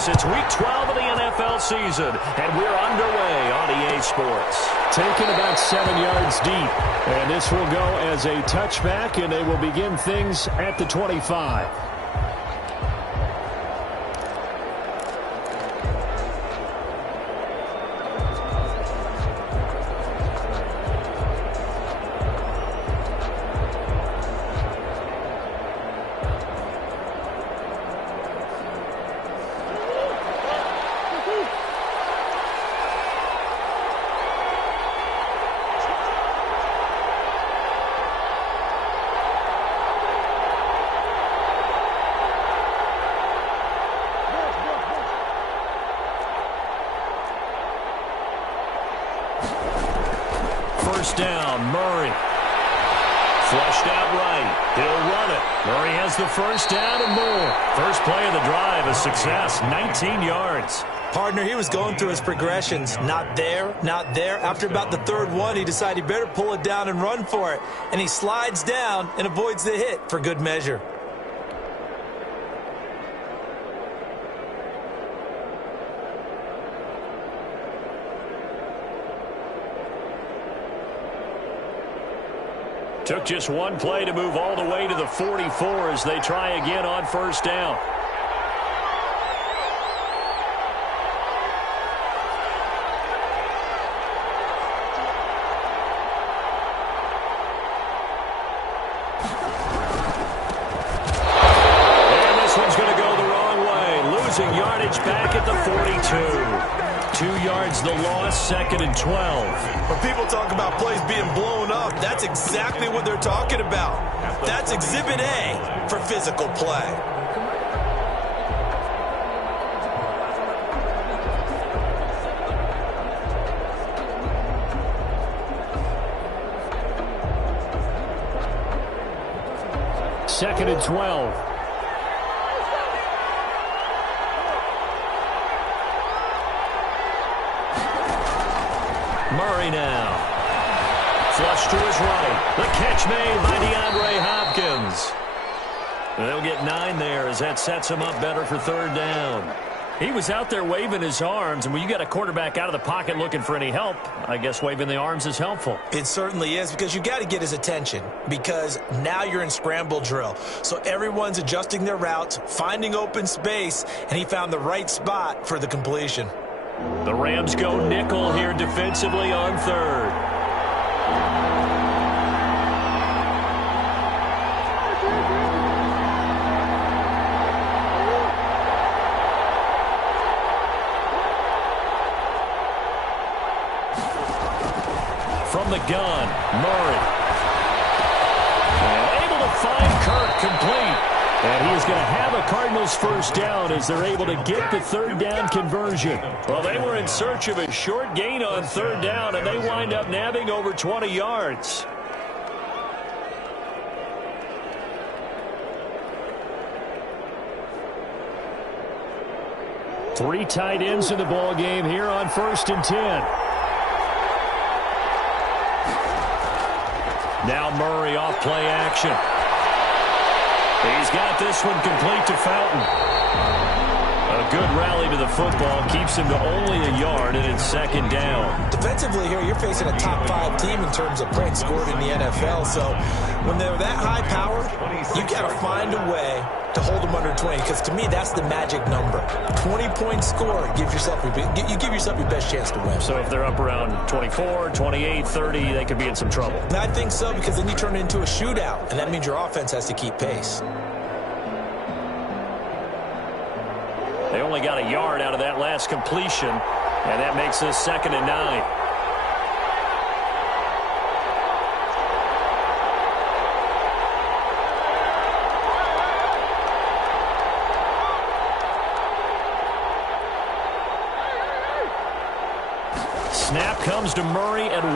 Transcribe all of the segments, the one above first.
us. It's Week 12 of the NFL season, and we're underway on EA Sports. Taken about 7 yards deep, and this will go as a touchback, and they will begin things at the 25. First down, Murray. Flushed out right. He'll run it. Murray has the first down and more. First play of the drive, a success, 19 yards. Partner, he was going through his progressions. Not there, not there. After about the third one, he decided he better pull it down and run for it. And he slides down and avoids the hit for good measure. Took just one play to move all the way to the 44 as they try again on first down. And this one's going to go the wrong way. Losing yardage back at the 42. 2 yards the loss, 2nd and 12. When people talk about plays being blown up, that's exactly what they're talking about. That's Exhibit A for physical play. Second and 12. Murray now. Flush to his right. The catch made by DeAndre Hopkins. They'll get 9 there as that sets him up better for third down. He was out there waving his arms, and when you got a quarterback out of the pocket looking for any help, I guess waving the arms is helpful. It certainly is, because you got to get his attention, because now you're in scramble drill. So everyone's adjusting their routes, finding open space, and he found the right spot for the completion. The Rams go nickel here defensively on third. From the gun, Murray. And able to find Kirk complete. And he is going to have a Cardinals first down as they're able to get the third down conversion. Well, they were in search of a short gain on third down, and they wind up nabbing over 20 yards. Three tight ends in the ball game here on 1st and 10. Now Murray off play action. He's got this one complete to Fountain. A good rally to the football keeps him to only a yard, and it's 2nd down. Defensively here, you're facing a top 5 team in terms of points scored in the NFL. So when they're that high power, you got to find a way to hold them under 20, because to me, that's the magic number. 20-point score, you give yourself your best chance to win. So if they're up around 24, 28, 30, they could be in some trouble. And I think so, because then you turn it into a shootout, and that means your offense has to keep pace. They only got a yard out of that last completion, and that makes this 2nd and 9. Snap comes to Murray at 1.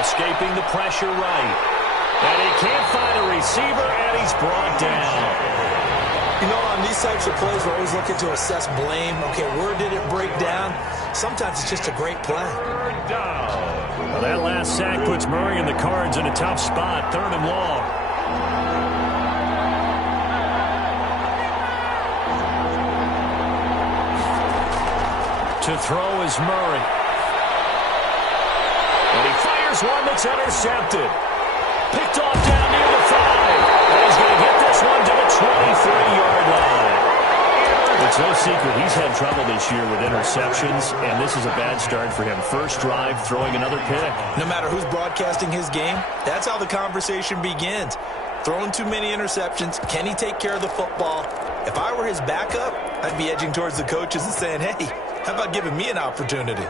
Escaping the pressure right. And he can't find a receiver, and he's brought down. You know, on these types of plays, we're always looking to assess blame. Okay, where did it break down? Sometimes it's just a great play. Well, that last sack puts Murray and the Cards in a tough spot, 3rd and long. To throw is Murray. And he fires one that's intercepted. Picked off down near the 5. And he's going to get this one to the 23-yard line. It's no secret he's had trouble this year with interceptions, and this is a bad start for him. First drive, throwing another pick. No matter who's broadcasting his game, that's how the conversation begins. Throwing too many interceptions. Can he take care of the football? If I were his backup, I'd be edging towards the coaches and saying, hey, how about giving me an opportunity?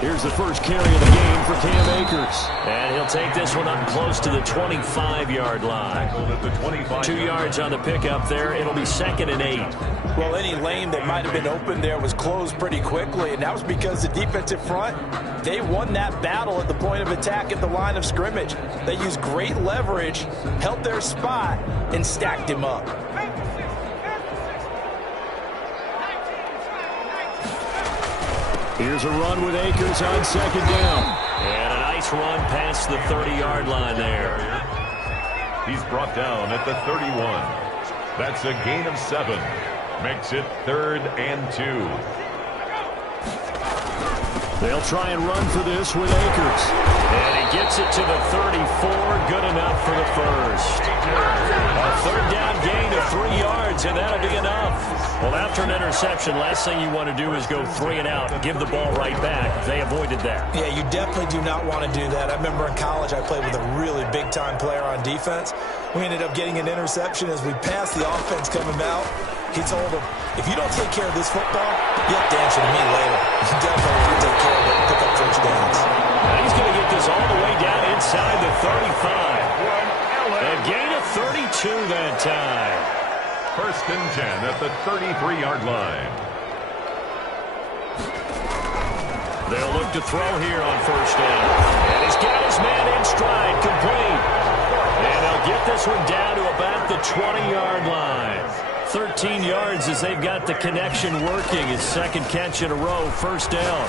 Here's the first carry of the game for Cam Akers. And he'll take this one up close to the 25-yard line. 2 yards on the pickup there. It'll be 2nd and 8. Well, any lane that might have been open there was closed pretty quickly, and that was because the defensive front, they won that battle at the point of attack at the line of scrimmage. They used great leverage, held their spot, and stacked him up. Here's a run with Akers on 2nd down. And a nice run past the 30-yard line there. He's brought down at the 31. That's a gain of 7. Makes it 3rd and 2. They'll try and run for this with Akers. And he gets it to the 34. Good enough for the first. A 3rd down gain of 3 yards, and that'll be enough. Well, after an interception, last thing you want to do is go 3 and out and give the ball right back. They avoided that. Yeah, you definitely do not want to do that. I remember in college I played with a really big-time player on defense. We ended up getting an interception as we passed the offense coming out. He told him, if you don't take care of this football, you have to answer to me later. You definitely want to take care of it and pick up first downs. Now he's going to get this all the way down inside the 35. A gain of 32 that time. 1st and 10 at the 33-yard line. They'll look to throw here on 1st down. And he's got his man in stride, complete. And they'll get this one down to about the 20-yard line. 13 yards as they've got the connection working. His 2nd catch in a row, 1st down.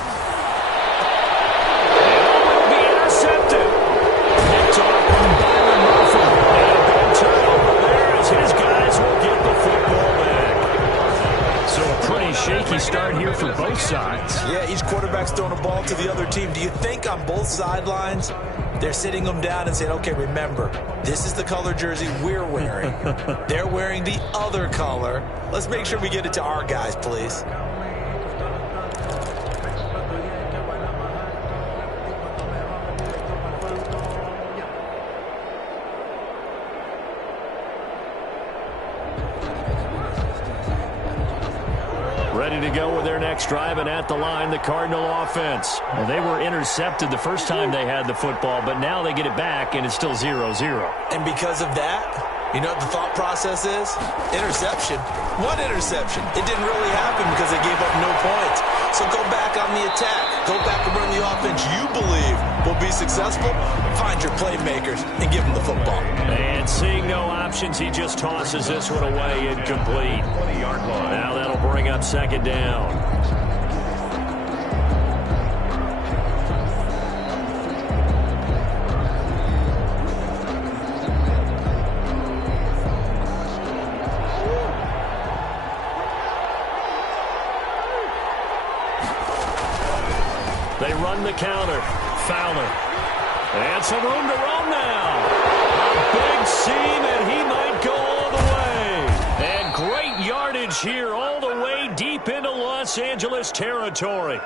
And it will be intercepted. Picked off from Byron Murphy. And a big turnover there as his guys will get the football back. So a pretty shaky start here for both sides. Yeah, each quarterback's throwing a ball to the other team. Do you think on both sidelines they're sitting them down and saying, okay, remember, this is the color jersey we're wearing. They're wearing the other color. Let's make sure we get it to our guys, please. Ready to go with their next drive, and at the line, the Cardinal offense. Well, they were intercepted the first time they had the football, but now they get it back, and it's still 0-0. And because of that, you know what the thought process is? Interception. One interception. It didn't really happen because they gave up no points. So go back on the attack. Go back and run the offense you believe will be successful. Find your playmakers and give them the football. And seeing no options, he just tosses this one away, incomplete. Now that'll bring up 2nd down. They run the counter. Fowler. And some room to roam now. A big seam, and he might go all the way. And great yardage here all the way deep into Los Angeles territory.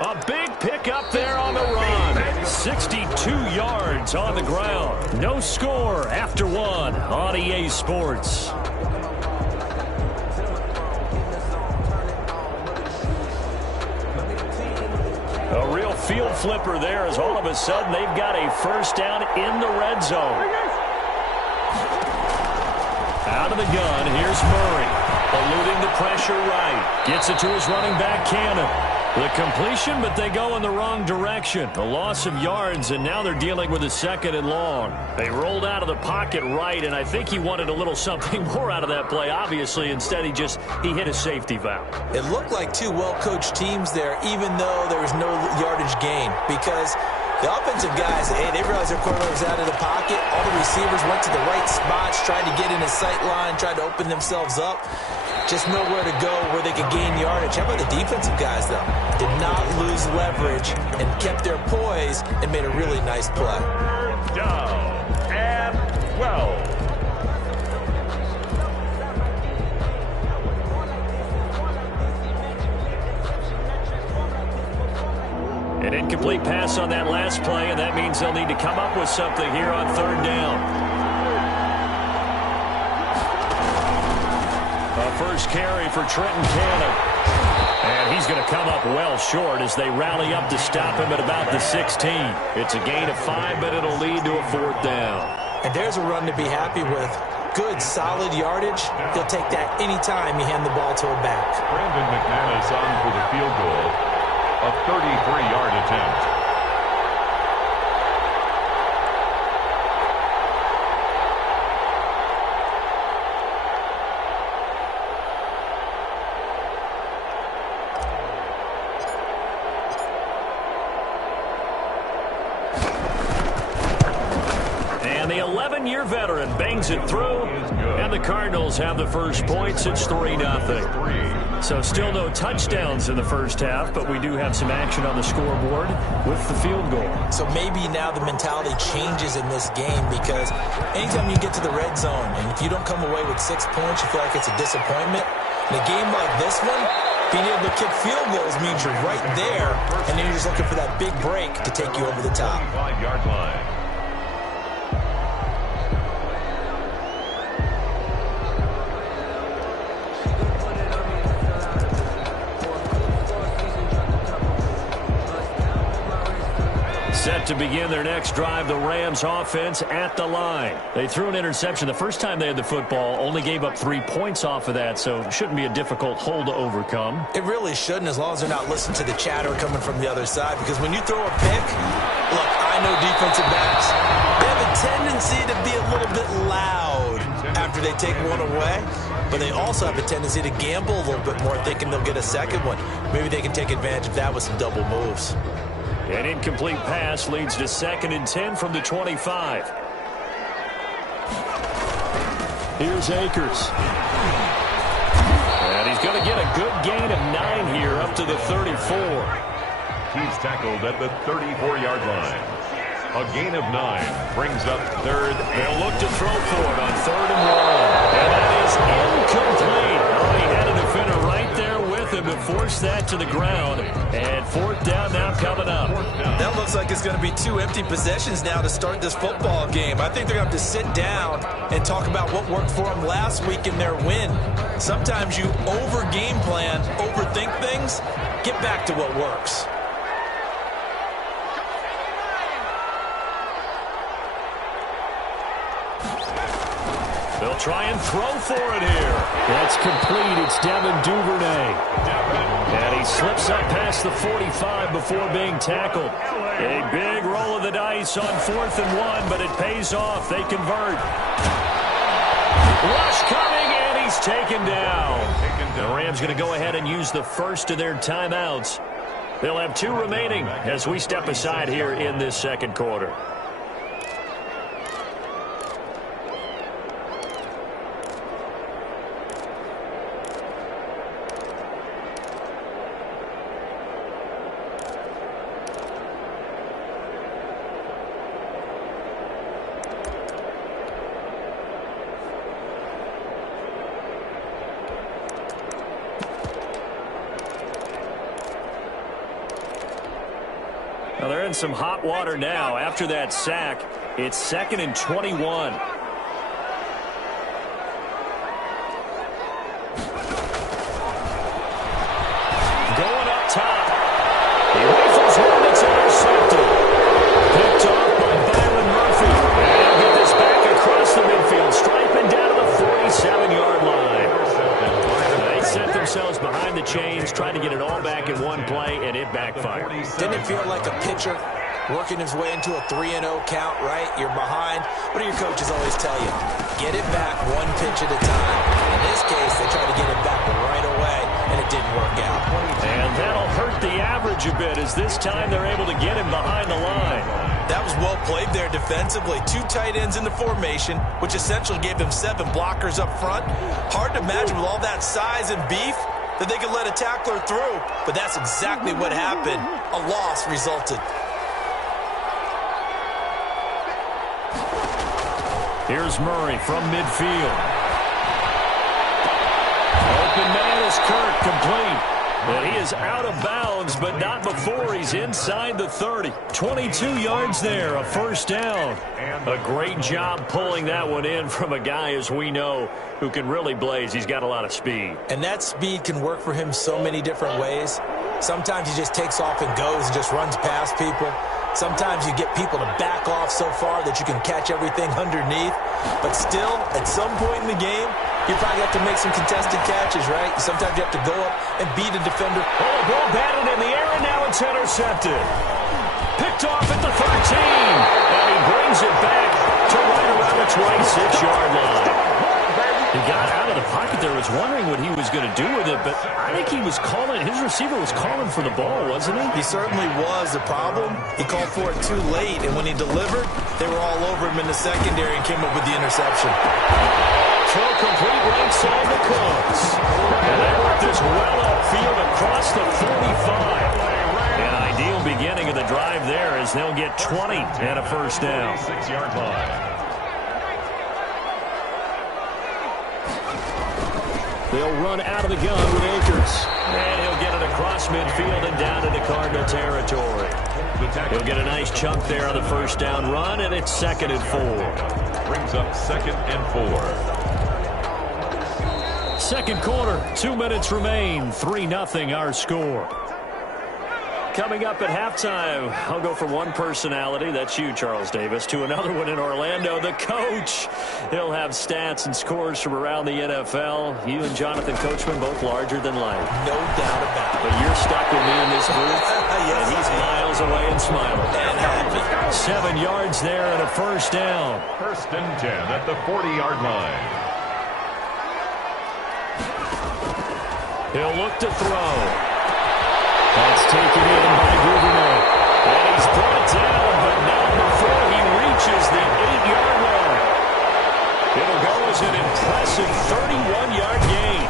A big pickup there on the run. 62 yards on the ground. No score after 1 on EA Sports. A real field flipper there as all of a sudden they've got a 1st down in the red zone. Out of the gun, here's Murray. Eluding the pressure right. Gets it to his running back, Cannon. The completion, but they go in the wrong direction. A loss of yards, and now they're dealing with a 2nd and long. They rolled out of the pocket right, and I think he wanted a little something more out of that play, obviously. Instead, he hit a safety valve. It looked like 2 well-coached teams there, even though there was no yardage gain, because the offensive guys, hey, they realized their quarterback was out of the pocket. All the receivers went to the right spots, tried to get in his sight line, tried to open themselves up. Just nowhere to go where they could gain yardage. How about the defensive guys, though? Did not lose leverage and kept their poise and made a really nice play. Third down and 12. An incomplete pass on that last play, and that means they'll need to come up with something here on third down. A first carry for Trenton Cannon. And he's going to come up well short as they rally up to stop him at about the 16. It's a gain of 5, but it'll lead to a fourth down. And there's a run to be happy with. Good, solid yardage. He'll take that anytime you hand the ball to a back. Brandon McManus on for the field goal. A 33-yard attempt. And the 11-year veteran bangs it through, and the Cardinals have the first points. It's 3-0. So still no touchdowns in the first half, but we do have some action on the scoreboard with the field goal. So maybe now the mentality changes in this game, because anytime you get to the red zone and if you don't come away with 6 points, you feel like it's a disappointment. In a game like this one, being able to kick field goals means you're right there, and then you're just looking for that big break to take you over the top. 5-yard line. Set to begin their next drive, the Rams offense at the line. They threw an interception the first time they had the football, only gave up 3 points off of that, so it shouldn't be a difficult hole to overcome. It really shouldn't, as long as they're not listening to the chatter coming from the other side, because when you throw a pick, look, I know defensive backs, they have a tendency to be a little bit loud after they take one away, but they also have a tendency to gamble a little bit more, thinking they'll get a second one. Maybe they can take advantage of that with some double moves. An incomplete pass leads to 2nd and 10 from the 25. Here's Akers. And he's going to get a good gain of 9 here up to the 34. He's tackled at the 34-yard line. A gain of 9 brings up third. They'll look to throw for it on 3rd and 1. And that is incomplete. Oh, he had a defender right there with him to force that to the ground. And 4th down now coming up. That looks like it's going to be 2 empty possessions now to start this football game. I think they're going to have to sit down and talk about what worked for them last week in their win. Sometimes you over-game plan, overthink things. Get back to what works. They'll try and throw for it here. That's complete. It's Devin Duvernay. And he slips up past the 45 before being tackled. A big roll of the dice on 4th and 1, but it pays off. They convert. Rush coming, and he's taken down. The Rams going to go ahead and use the first of their timeouts. They'll have 2 remaining as we step aside here in this second quarter. Now they're in some hot water now. After that sack, it's 2nd and 21. Going up top. He rifles one that's intercepted. Picked off by Byron Murphy. And he'll get this back across the midfield, striping down to the 47-yard line. They set themselves behind the chains, trying to get it all back in one play, and it backfired. Didn't it feel like a pitcher working his way into a 3-0 count, right? You're behind. What do your coaches always tell you? Get it back one pitch at a time. In this case, they tried to get it back right away, and it didn't work out. And that'll hurt the average a bit, as this time they're able to get him behind the line. That was well played there defensively. 2 tight ends in the formation, which essentially gave them 7 blockers up front. Hard to imagine with all that size and beef that they could let a tackler through, but that's exactly what happened. A loss resulted. Here's Murray from midfield. Open man is Kirk, complete. And he is out of bounds, but not before he's inside the 30. 22 yards there, a first down. A great job pulling that one in from a guy, as we know, who can really blaze. He's got a lot of speed. And that speed can work for him so many different ways. Sometimes he just takes off and goes and just runs past people. Sometimes you get people to back off so far that you can catch everything underneath. But still, at some point in the game, you probably have to make some contested catches, right? Sometimes you have to go up and beat a defender. Oh, ball batted in the air, and now it's intercepted. Picked off at the 13. And he brings it back to right around the 26-yard line. He got out of the pocket there, was wondering what he was going to do with it, but I think he was calling, his receiver was calling for the ball, wasn't he? He certainly was. The problem, he called for it too late, and when he delivered, they were all over him in the secondary and came up with the interception. Throw complete right side to Cooks. And they work this well upfield across the 45. An ideal beginning of the drive there as they'll get 20 and a first down. 6-yard line. They'll run out of the gun with Akers. And he'll get it across midfield and down into Cardinal territory. He'll get a nice chunk there on the first down run, and it's 2nd and 4. Brings up 2nd and 4. Second quarter, 2 minutes remain. 3-0 our score. Coming up at halftime, I'll go from one personality, that's you, Charles Davis, to another one in Orlando, the coach. He'll have stats and scores from around the NFL. You and Jonathan Coachman, both larger than life. No doubt about it. But you're stuck with me in this booth, Yes, and he's miles away and smiling. And happy. 7 yards there and a first down. 1st and 10 at the 40-yard line. He'll look to throw. That's taken in by Duvernay. And he's brought down, but not before he reaches the 8-yard line. It'll go as an impressive 31-yard gain.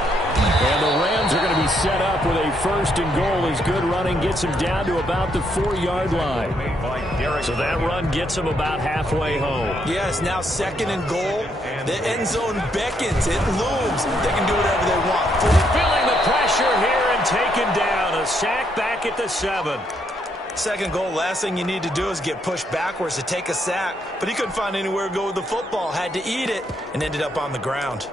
And the Rams are going to be set up with a 1st and goal as good running gets him down to about the 4-yard line. So that run gets him about halfway home. Yes, now 2nd and goal. The end zone beckons. It looms. They can do whatever they want. Feeling the pressure here and taken down. A sack back at the 7. 2nd goal, last thing you need to do is get pushed backwards to take a sack. But he couldn't find anywhere to go with the football. Had to eat it and ended up on the ground.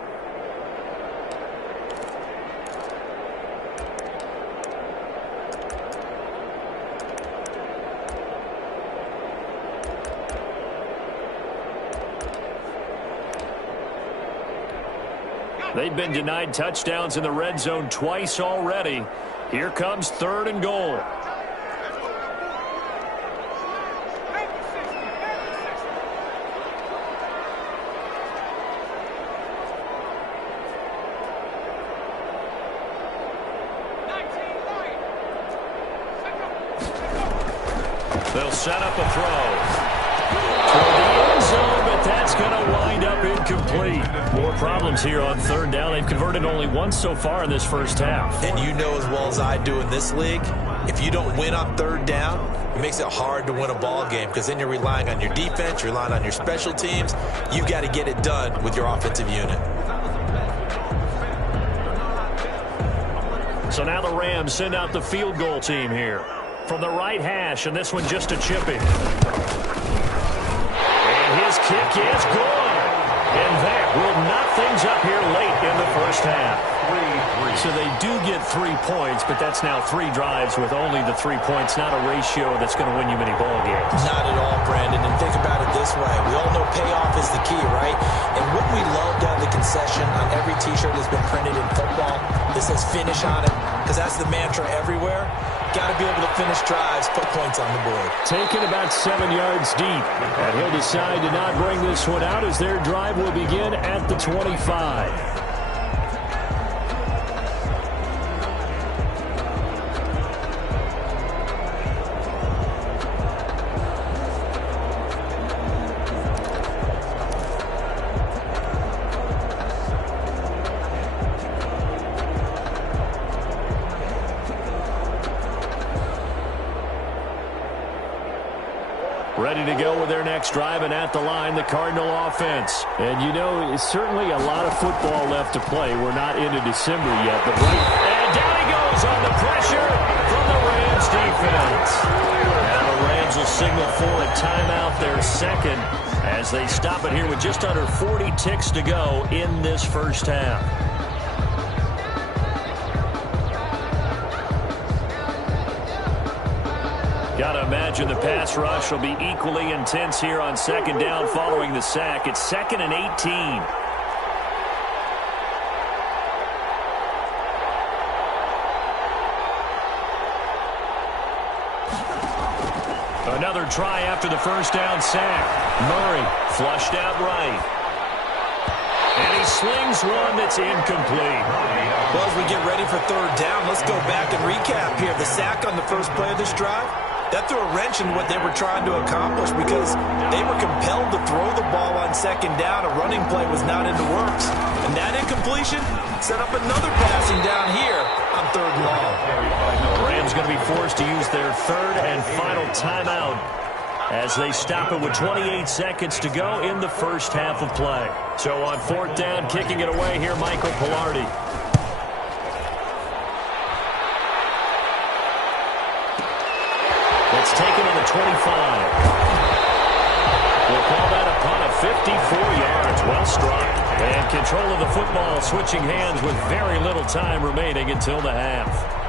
They've been denied touchdowns in the red zone twice already. Here comes 3rd and goal. They'll set up a throw. Toward the end zone, but that's going to wind up incomplete. More problems here on 3rd down. They've converted only once so far in this first half. And you know as well as I do in this league, if you don't win on 3rd down, it makes it hard to win a ball game because then you're relying on your defense, you're relying on your special teams. You got to get it done with your offensive unit. So now the Rams send out the field goal team here. From the right hash, and this one just a chipping. And his kick is good. And that will knock things up here late in the first half. So they do get 3 points, but that's now 3 drives with only the 3 points, not a ratio that's going to win you many ball games. Not at all, Brandon. And think about it this way. We all know payoff is the key, right? And wouldn't we love to have the concession on every T-shirt that's been printed in football that says finish on it? Because that's the mantra everywhere. Got to be able to finish drives, put points on the board. Taken about 7 yards deep. And he'll decide to not bring this one out as their drive will begin at the 25. ready to go with their next drive, and at the line, the Cardinal offense. And, you know, it's certainly a lot of football left to play. We're not into December yet, but right. And down he goes on the pressure from the Rams defense. Now the Rams will signal for a timeout, their second, as they stop it here with just under 40 ticks to go in this first half. Got to imagine the pass rush will be equally intense here on second down following the sack. It's 2nd and 18. Another try after the first down sack. Murray flushed out right. And he slings one that's incomplete. Well, as we get ready for third down, let's go back and recap here. The sack on the first play of this drive, that threw a wrench into what they were trying to accomplish because they were compelled to throw the ball on second down. A running play was not in the works. And that incompletion set up another passing down here on third and long. The Rams going to be forced to use their third and final timeout as they stop it with 28 seconds to go in the first half of play. So on fourth down, kicking it away here, Michael Pilardi. It's taken on the 25. We'll call that a punt of 54 yards. Well struck. And control of the football switching hands with very little time remaining until the half.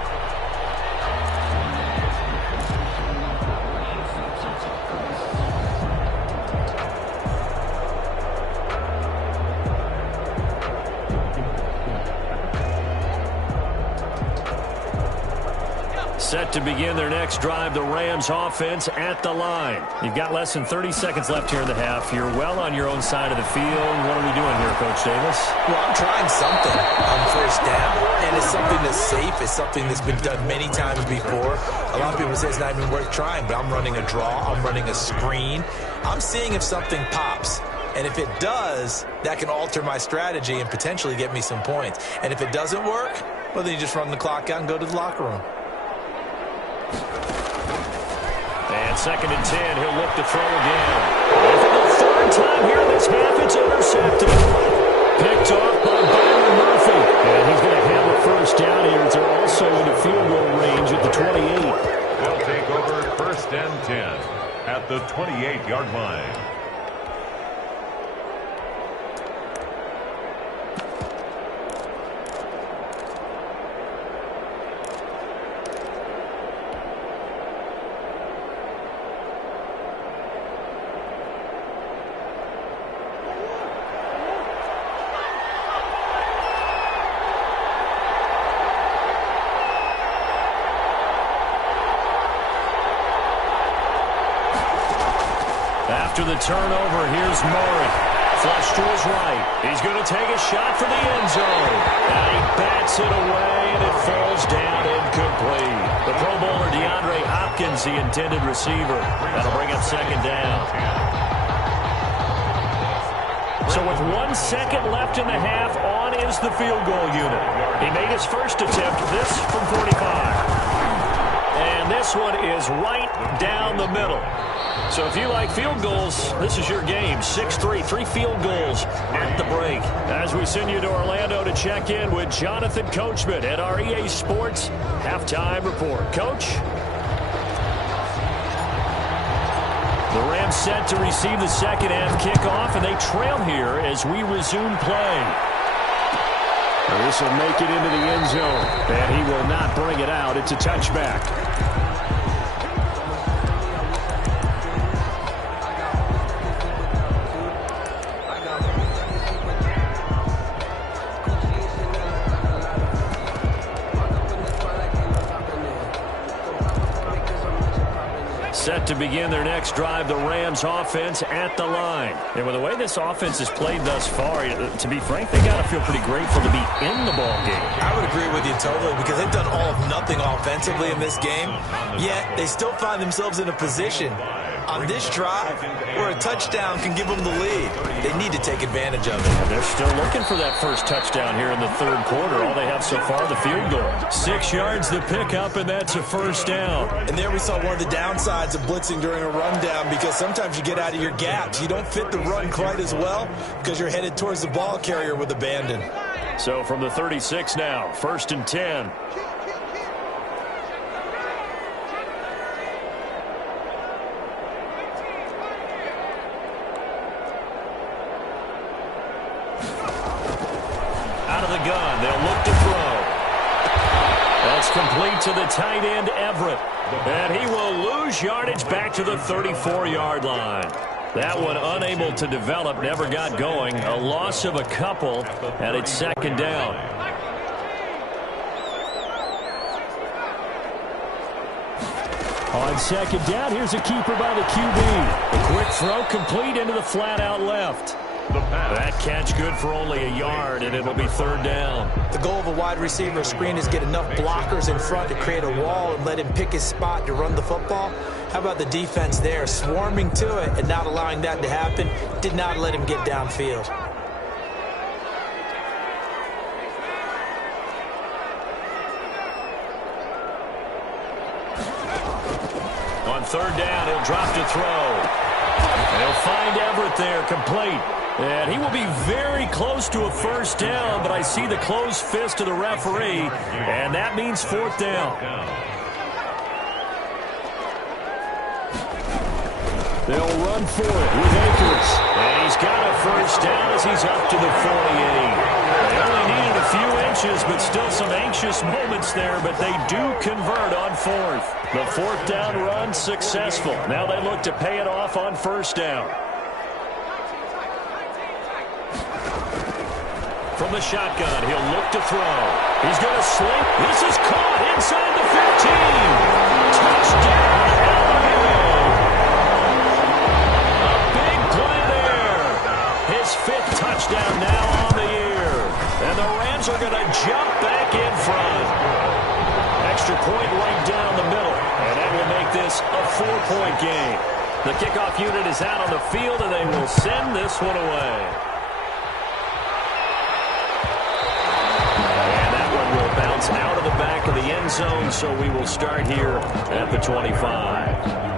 Set to begin their next drive, the Rams offense at the line. You've got less than 30 seconds left here in the half. You're well on your own side of the field. What are we doing here, Coach Davis? Well, I'm trying something on first down, and it's something that's safe. It's something that's been done many times before. A lot of people say it's not even worth trying, but I'm running a draw. I'm running a screen. I'm seeing if something pops. And if it does, that can alter my strategy and potentially get me some points. And if it doesn't work, well, then you just run the clock out and go to the locker room. And 2nd and 10, he'll look to throw again. And for the third time here in this half, it's intercepted. Picked off by Byron Murphy. And he's going to have a first down here. They're also into field goal range at the 28. They'll take over 1st and 10 at the 28-yard line. After the turnover, here's Murray. Flush to his right. He's going to take a shot for the end zone. And he bats it away, and it falls down incomplete. The Pro Bowler DeAndre Hopkins, the intended receiver. That'll bring up 2nd down. So with 1 second left in the half, on is the field goal unit. He made his first attempt, this from 45. And this one is right down the middle. So if you like field goals, this is your game. 6-3, 3 field goals at the break. As we send you to Orlando to check in with Jonathan Coachman at our EA Sports Halftime Report. Coach? The Rams set to receive the second half kickoff, and they trail here as we resume play. This will make it into the end zone, and he will not bring it out. It's a touchback. Set to begin their next drive, the Rams offense at the line. And with the way this offense has played thus far, to be frank, they got to feel pretty grateful to be in the ball game. I would agree with you totally because they've done all of nothing offensively in this game, yet they still find themselves in a position On this drive, where a touchdown can give them the lead, they need to take advantage of it. And they're still looking for that first touchdown here in the third quarter. All they have so far, the field goal. 6 yards the pickup, and that's a first down. And there we saw one of the downsides of blitzing during a rundown, because sometimes you get out of your gaps. You don't fit the run quite as well because you're headed towards the ball carrier with abandon. So from the 36 now, 1st and 10. Out of the gun, they'll look to throw. That's complete to the tight end, Everett. And he will lose yardage back to the 34-yard line. That one unable to develop, never got going. A loss of a couple, and it's 2nd down. On 2nd down, here's a keeper by the QB. A quick throw complete into the flat out left. That catch good for only a yard, and it'll be 3rd down. The goal of a wide receiver screen is get enough blockers in front to create a wall and let him pick his spot to run the football. How about the defense there, swarming to it and not allowing that to happen? Did not let him get downfield. On 3rd down, he'll drop to throw. They'll find Everett there, complete. And he will be very close to a first down, but I see the closed fist of the referee, and that means 4th down. They'll run for it with Akers. And he's got a first down as he's up to the 48. They only needed a few inches, but still some anxious moments there, but they do convert on 4th. The 4th down run successful. Now they look to pay it off on 1st down. From the shotgun, he'll look to throw. He's going to slink. This is caught inside the 15. Touchdown, LA. A big play there. His 5th touchdown now on the year. And the Rams are going to jump back in front. Extra point right down the middle. And that will make this a 4-point game. The kickoff unit is out on the field, and they will send this one away. Bounce out of the back of the end zone, so we will start here at the 25.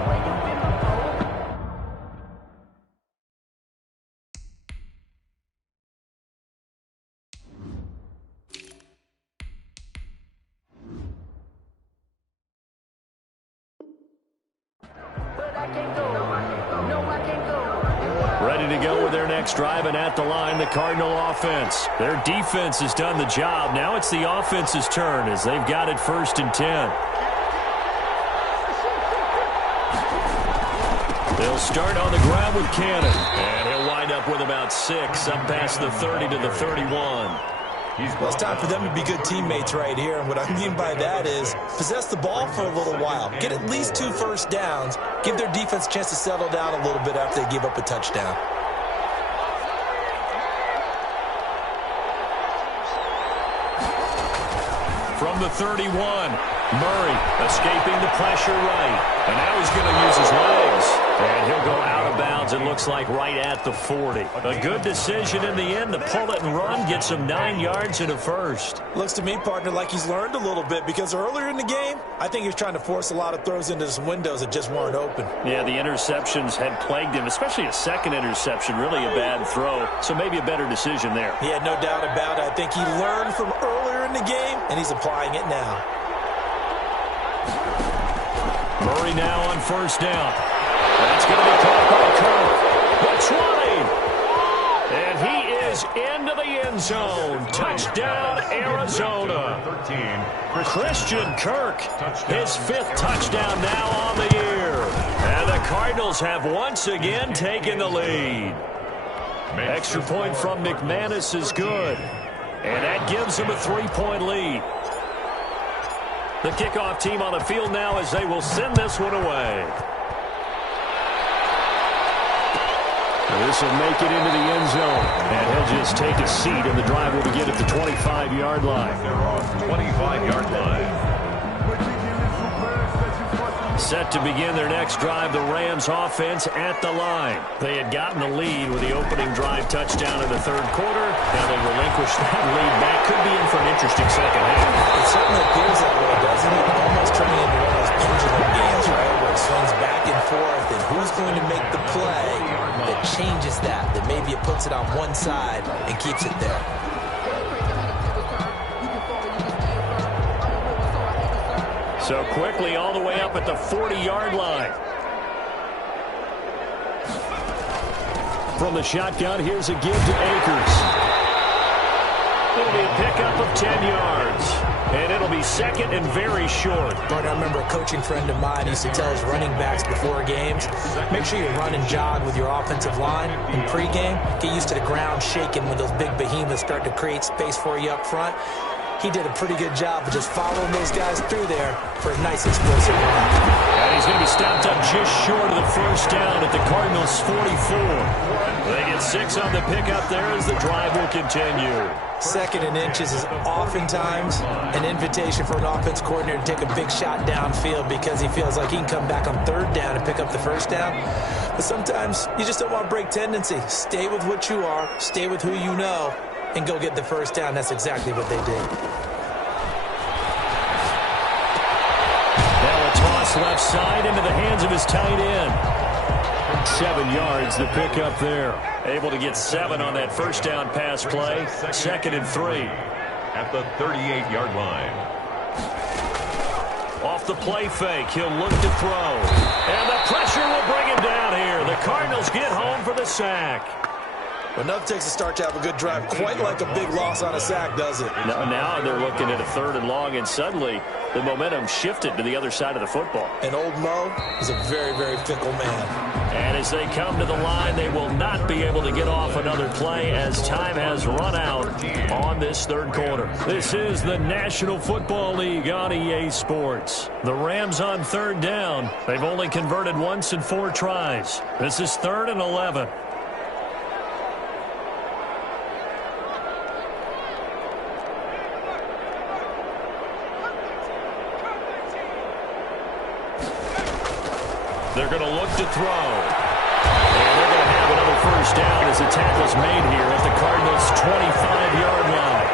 Ready to go with their next drive, and at the line, the Cardinal offense. Their defense has done the job. Now it's the offense's turn as they've got it 1st and 10. They'll start on the ground with Cannon, and he'll wind up with about 6 up past the 30 to the 31. Well, it's time for them to be good teammates right here, and what I mean by that is possess the ball for a little while. Get at least 2 first downs. Give their defense a chance to settle down a little bit after they give up a touchdown. From the 31, Murray escaping the pressure right. And now he's going to use his legs. And he'll go out of bounds, it looks like, right at the 40. A good decision in the end to pull it and run, get some 9 yards and a first. Looks to me, partner, like he's learned a little bit, because earlier in the game, I think he was trying to force a lot of throws into some windows that just weren't open. Yeah, the interceptions had plagued him, especially a second interception, really a bad throw. So maybe a better decision there. He had no doubt about it. I think he learned from earlier in the game, and he's applying it now. Murray now on 1st down. That's going to be caught by Kirk. The 20. And he is into the end zone. Touchdown, Arizona. Christian Kirk, his 5th touchdown now on the year. And the Cardinals have once again taken the lead. Extra point from McManus is good. And that gives them a 3-point lead. The kickoff team on the field now as they will send this one away. This will make it into the end zone. And he'll just take a seat, and the drive will begin at the 25-yard line. 25-yard line. Set to begin their next drive, the Rams offense at the line. They had gotten the lead with the opening drive touchdown in the third quarter. Now they relinquish that lead back. Could be in for an interesting second half. It certainly appears that way, doesn't it? Almost turning into one of those pendulum games, right, where it swings back and forth, and who's going to make the play that changes that maybe it puts it on one side and keeps it there. So quickly all the way up at the 40-yard line. From the shotgun, here's a give to Akers. It'll be a pickup of 10 yards. And it'll be second and very short. But I remember a coaching friend of mine used to tell his running backs before games, make sure you run and jog with your offensive line in pregame. Get used to the ground shaking when those big behemoths start to create space for you up front. He did a pretty good job of just following those guys through there for a nice explosive run. And he's going to be stopped up just short of the first down at the Cardinals' 44. They get 6 on the pickup there as the drive will continue. Second and inches is oftentimes an invitation for an offense coordinator to take a big shot downfield because he feels like he can come back on third down and pick up the first down. But sometimes you just don't want to break tendency. Stay with what you are, stay with who you know, and go get the first down. That's exactly what they did. Now a toss left side into the hands of his tight end. 7 yards, the pickup there. Able to get 7 on that first down pass play. Second and 3. At the 38-yard line. Off the play fake, he'll look to throw. And the pressure will bring him down here. The Cardinals get home for the sack. Well, enough takes a start to have a good drive. Quite like a big loss on a sack, does it? Now they're looking at a third and long, and suddenly the momentum shifted to the other side of the football. And old Mo is a very, very fickle man. And as they come to the line, they will not be able to get off another play as time has run out on this third quarter. This is the National Football League on EA Sports. The Rams on third down. They've only converted once in 4 tries. This is 3rd and 11. They're going to look to throw. And they're going to have another first down as the tackle's made here at the Cardinals' 25-yard line.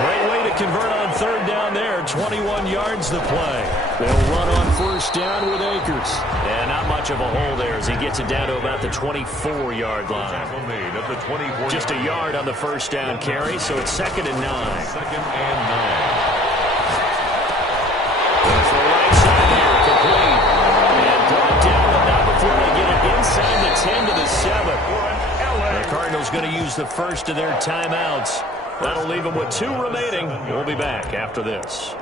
Great way to convert on third down there. 21 yards the play. They'll run on first down with Akers. And not much of a hole there as he gets it down to about the 24-yard line. Tackle made at the 24. Just a yard on the first down carry, so it's 2nd and 9. 2nd and 9. That's the right side here, complete. Brought down, but not before they get it inside the 10 to the 7. The Cardinals going to use the first of their timeouts. That'll leave them with 2 remaining. We'll be back after this.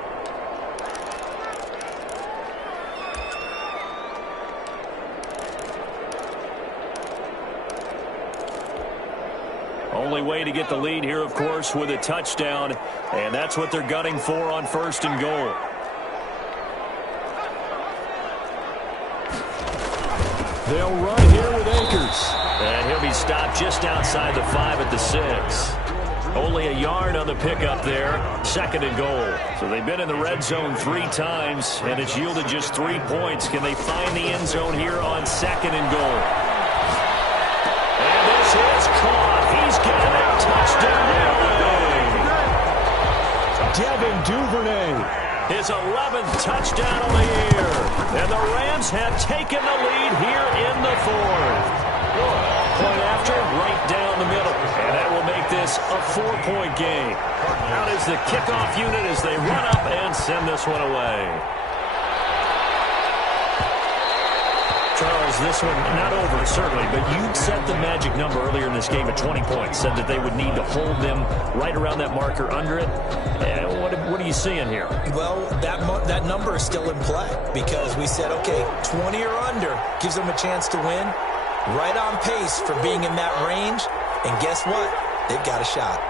Only way to get the lead here, of course, with a touchdown. And that's what they're gunning for on 1st and goal. They'll run here with Akers. And he'll be stopped just outside the 5 at the 6. Only a yard on the pickup there. 2nd and goal. So they've been in the red zone 3 times, and it's yielded just 3 points. Can they find the end zone here on 2nd and goal? And this is caught. He's got it. Touchdown. Devin Duvernay. His 11th touchdown of the year. And the Rams have taken the lead here in the 4th. Point after, right down the middle. And that will make this a 4-point game. Out is the kickoff unit as they run up and send this one away. Charles, this one not over, certainly, but you set the magic number earlier in this game at 20 points. Said that they would need to hold them right around that marker under it. What are you seeing here? Well, that number is still in play because we said, okay, 20 or under gives them a chance to win. Right on pace for being in that range. And guess what? They've got a shot.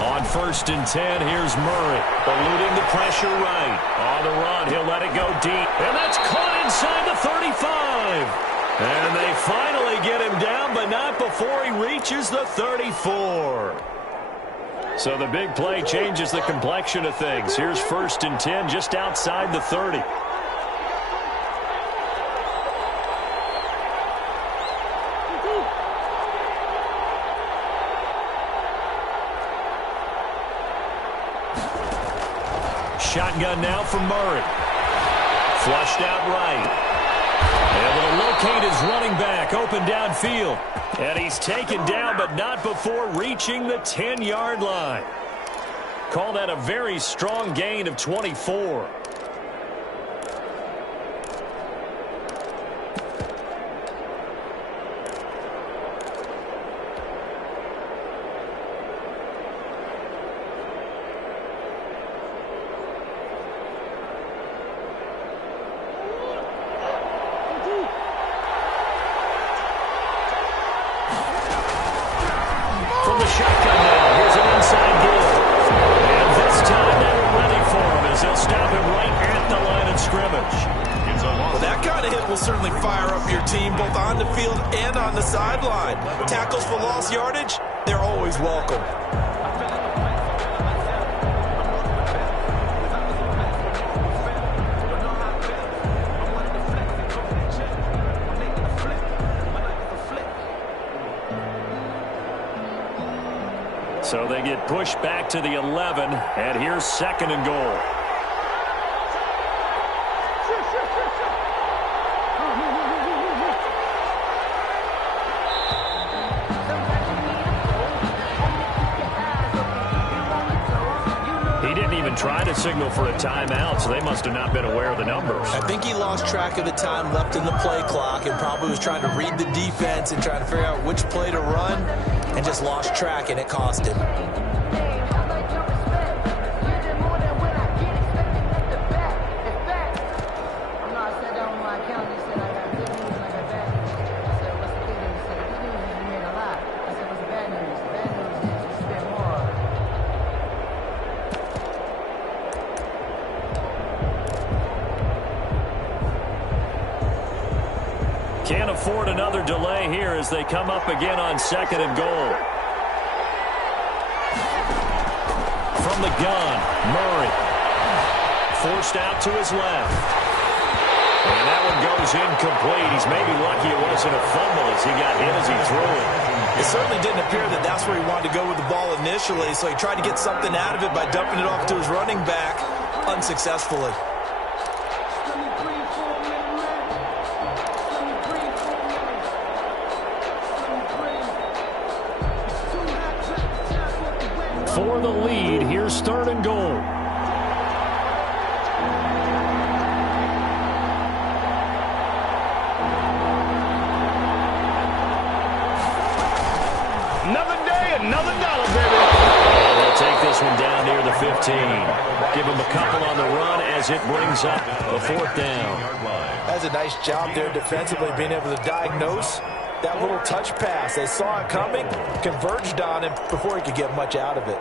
On 1st and 10, here's Murray. Eluding the pressure right. On the run, he'll let it go deep. And that's caught inside the 35. And they finally get him down, but not before he reaches the 34. So the big play changes the complexion of things. Here's 1st and 10 just outside the 30. Shotgun now from Murray. Flushed out right. Able to locate his running back open downfield. And he's taken down, but not before reaching the 10-yard line. Call that a very strong gain of 24. Tackles for lost yardage, they're always welcome. So they get pushed back to the 11, and here's 2nd and goal. Trying to signal for a timeout, so they must have not been aware of the numbers. I think he lost track of the time left in the play clock and probably was trying to read the defense and trying to figure out which play to run and just lost track, and it cost him. Can't afford another delay here as they come up again on 2nd and goal. From the gun, Murray. Forced out to his left. And that one goes incomplete. He's maybe lucky it wasn't a fumble as he got hit as he threw it. It certainly didn't appear that that's where he wanted to go with the ball initially, so he tried to get something out of it by dumping it off to his running back unsuccessfully. For the lead, here's 3rd and goal. Another day, another dollar, baby. And they'll take this one down near the 15. Give him a couple on the run as it brings up a 4th down. That's a nice job there defensively, being able to diagnose that little touch pass. They saw it coming, converged on him before he could get much out of it.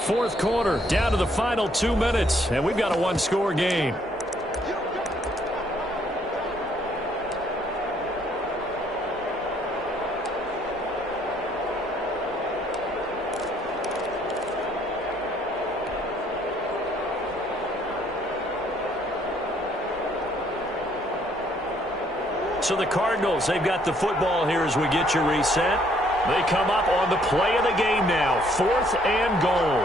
Fourth quarter, down to the final 2 minutes, and we've got a one-score game. So the Cardinals, they've got the football here as we get you reset. They come up on the play of the game now, 4th and goal.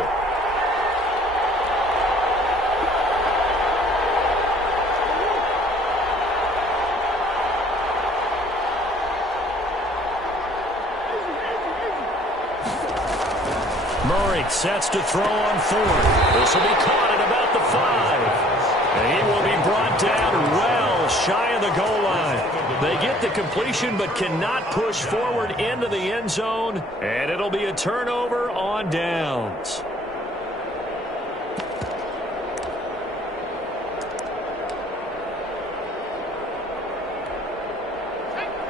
Murray sets to throw on 4th. This will be caught at about the 5. And he will be brought down well shy of the goal line. They get the completion but cannot push forward into the end zone, and it'll be a turnover on downs.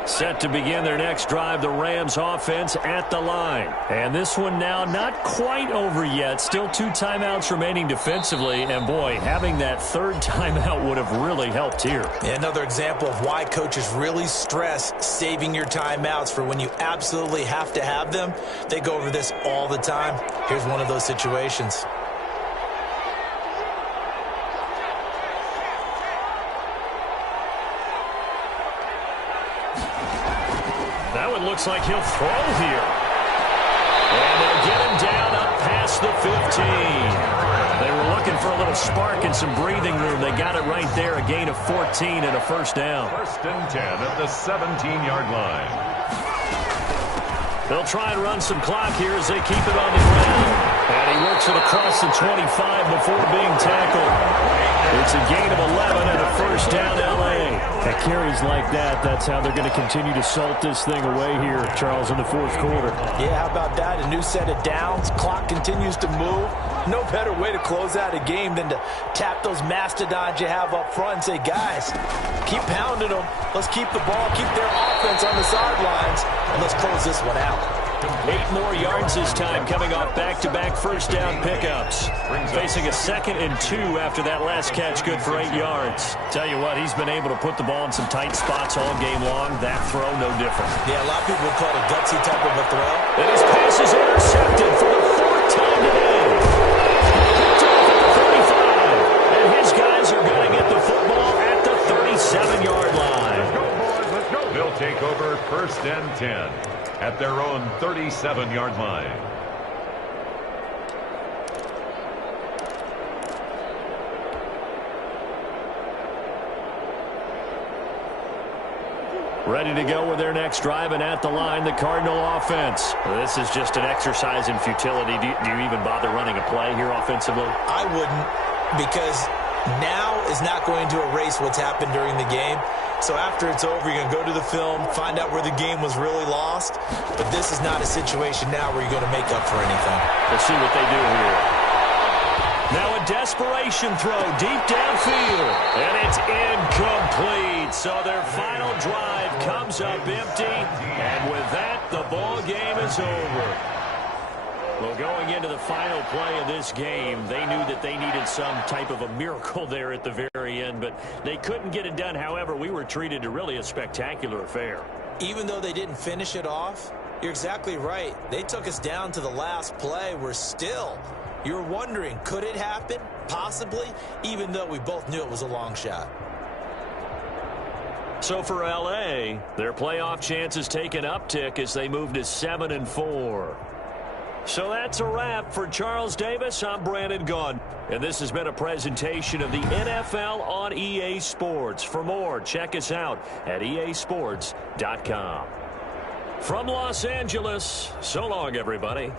Set to begin their next drive, the Rams offense at the line. And this one now not quite over yet. Still 2 timeouts remaining defensively. And, boy, having that third timeout would have really helped here. Another example of why coaches really stress saving your timeouts for when you absolutely have to have them. They go over this all the time. Here's one of those situations. That one looks like he'll throw here. And they'll get him down up past the 15. They were looking for a little spark and some breathing room. They got it right there, a gain of 14 and a first down. First and 10 at the 17-yard line. They'll try and run some clock here as they keep it on the ground. And he works it across the 25 before being tackled. It's a gain of 11 and a first down, L.A. At carries like that, that's how they're going to continue to salt this thing away here, Charles, in the fourth quarter. Yeah, how about that? A new set of downs. Clock continues to move. No better way to close out a game than to tap those mastodons you have up front and say, guys, keep pounding them. Let's keep the ball, keep their offense on the sidelines, and let's close this one out. 8 more yards this time, coming off back-to-back first down pickups. Facing a 2nd and 2 after that last catch, good for 8 yards. Tell you what, he's been able to put the ball in some tight spots all game long. That throw, no different. Yeah, a lot of people would call it a gutsy type of a throw. And his pass is intercepted for the 4th time today. Picked off at the 35. And his guys are going to get the football at the 37-yard line. Let's go, boys, let's go. They'll take over first and 10. At their own 37-yard line. Ready to go with their next drive, and at the line, the Cardinal offense. This is just an exercise in futility. Do you even bother running a play here offensively? I wouldn't, because now is not going to erase what's happened during the game. So after it's over, you're going to go to the film, find out where the game was really lost. But this is not a situation now where you're going to make up for anything. We'll see what they do here. Now a desperation throw deep downfield. And it's incomplete. So their final drive comes up empty. And with that, the ball game is over. Well, going into the final play of this game, they knew that they needed some type of a miracle there at the very end, but they couldn't get it done. However, we were treated to really a spectacular affair. Even though they didn't finish it off, you're exactly right. They took us down to the last play. We're still, you're wondering, could it happen? Possibly, even though we both knew it was a long shot. So for L.A., their playoff chances take an uptick as they move to 7-4. So that's a wrap for Charles Davis. I'm Brandon Gunn. And this has been a presentation of the NFL on EA Sports. For more, check us out at easports.com. From Los Angeles, so long, everybody.